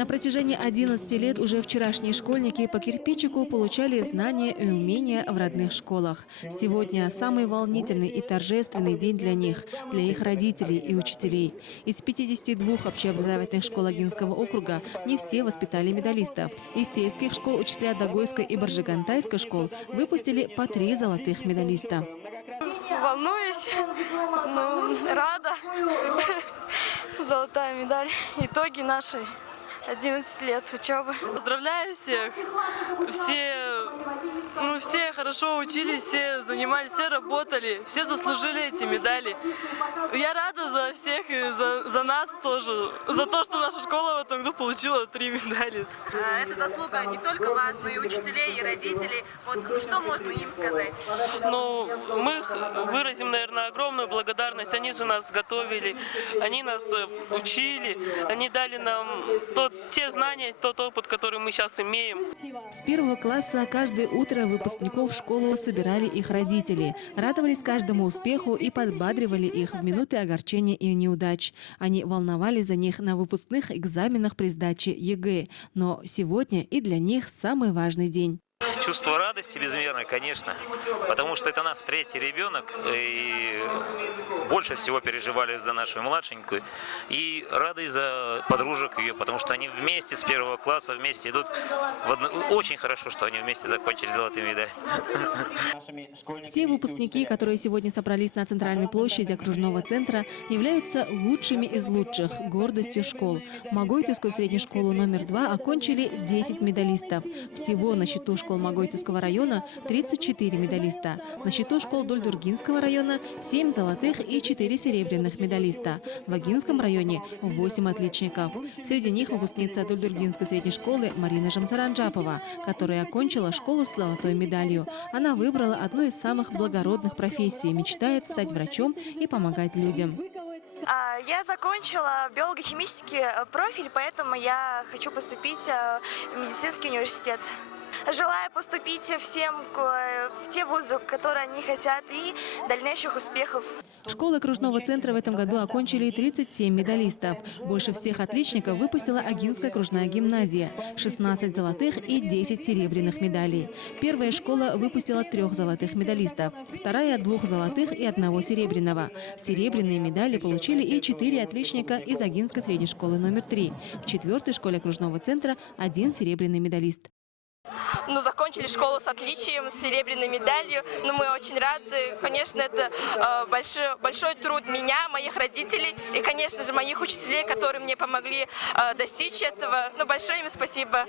На протяжении 11 лет уже вчерашние школьники по кирпичику получали знания и умения в родных школах. Сегодня самый волнительный и торжественный день для них, для их родителей и учителей. Из 52 общеобразовательных школ Агинского округа не все воспитали медалистов. Из сельских школ учителя Дагойской и Баржигантайской школ выпустили по 3 золотых медалиста. Волнуюсь, но рада. Золотая медаль. Итоги нашей 11 лет учебы. Поздравляю всех. Все хорошо учились, все занимались, все работали, все заслужили эти медали. Я рада за всех и за нас тоже, за то, что наша школа в этом году получила 3 медали. Это заслуга не только вас, но и учителей, и родителей. Вот что можно им сказать? Мы выразим, наверное, огромную благодарность. Они же нас готовили, они нас учили, они дали нам те знания, тот опыт, который мы сейчас имеем. С 1 класса каждое утро выпускников в школу собирали их родители, радовались каждому успеху и подбадривали их в минуты огорчения и неудач. Они волновались за них на выпускных экзаменах при сдаче ЕГЭ. Но сегодня и для них самый важный день. Чувство радости безмерное, конечно, потому что это наш 3-й ребенок, и больше всего переживали за нашу младшенькую, и рады за подружек ее, потому что они вместе с 1 класса вместе идут. Очень хорошо, что они вместе закончили золотые медали. Все выпускники, которые сегодня собрались на центральной площади окружного центра, являются лучшими из лучших, гордостью школ. Магойтовскую среднюю школу номер 2 окончили 10 медалистов. Всего на счету школ Магойтовского района 34 медалиста. На счету школ Дульдургинского района 7 золотых и 4 серебряных медалиста. В Агинском районе 8 отличников. Среди них выпускница Дульдургинской средней школы Марина Жамсаранджапова, которая окончила школу с золотой медалью. Она выбрала одну из самых благородных профессий, мечтает стать врачом и помогать людям. Я закончила биолого-химический профиль, поэтому я хочу поступить в медицинский университет. Желаю поступить всем в те вузы, которые они хотят, и дальнейших успехов. Школы окружного центра в этом году окончили 37 медалистов. Больше всех отличников выпустила Агинская окружная гимназия – 16 золотых и 10 серебряных медалей. Первая школа выпустила 3 золотых медалистов, вторая – 2 золотых и 1 серебряного. Серебряные медали получили и 4 отличника из Агинской средней школы номер 3. В 4-й школе окружного центра 1 серебряный медалист. Закончили школу с отличием, с серебряной медалью. Мы очень рады. Конечно, это большой труд меня, моих родителей и, конечно же, моих учителей, которые мне помогли достичь этого. Большое им спасибо.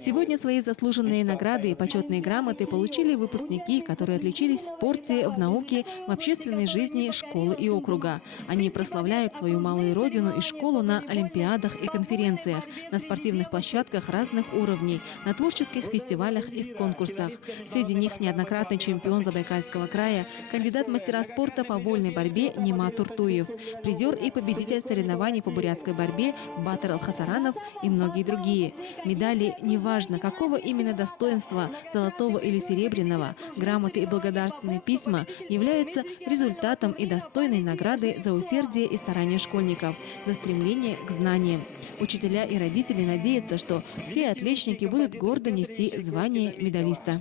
Сегодня свои заслуженные награды и почетные грамоты получили выпускники, которые отличились в спорте, в науке, в общественной жизни школы и округа. Они прославляют свою малую родину и школу на олимпиадах и конференциях, на спортивных площадках разных уровней, на творческих фестивалях и в конкурсах. Среди них неоднократный чемпион Забайкальского края, кандидат в мастера спорта по вольной борьбе Нимат Туртуев, призер и победитель соревнований по бурятской борьбе Батыр Алхасаранов и многие другие. Медали, неважно какого именно достоинства, золотого или серебряного, грамоты и благодарственные письма, являются результатом и достойной награды за усердие и старания школьников, за стремление к знаниям. Учителя и родители надеются, что все отличники будут гордо нести звание медалиста.